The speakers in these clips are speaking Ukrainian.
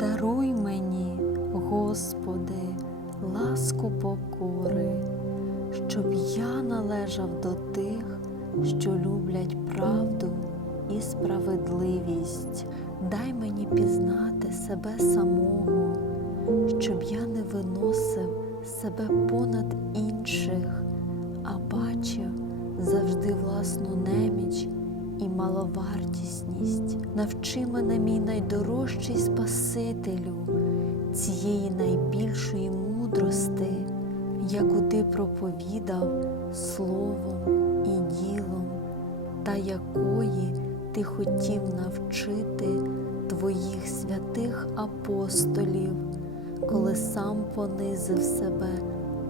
Даруй мені, Господи, ласку покори, щоб я належав до тих, що люблять правду і справедливість. Дай мені пізнати себе самого, щоб я не виносив себе понад інших, а бачив завжди власну неміч і маловартісність. Навчи мене, мій найдорожчий Спасителю, цієї найбільшої мудрости, яку ти проповідав словом і ділом, та якої ти хотів навчити твоїх святих апостолів, коли сам понизив себе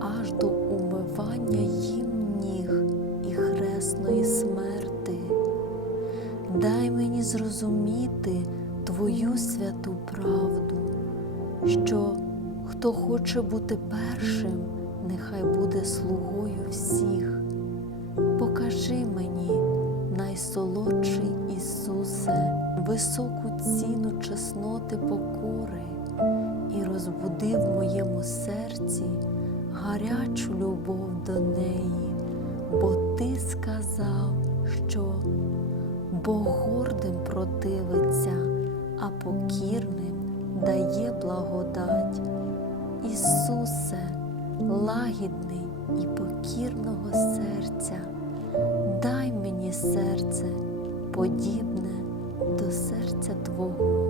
аж до умивання їм Дай мені зрозуміти Твою святу правду, що хто хоче бути першим, нехай буде слугою всіх. Покажи мені, найсолодший Ісусе, високу ціну чесноти покори і розбуди в моєму серці гарячу любов до неї, бо Ти сказав, що Бог гордим противиться, а покірним дає благодать. Ісусе, лагідний і покірного серця, дай мені серце, подібне до серця Твого.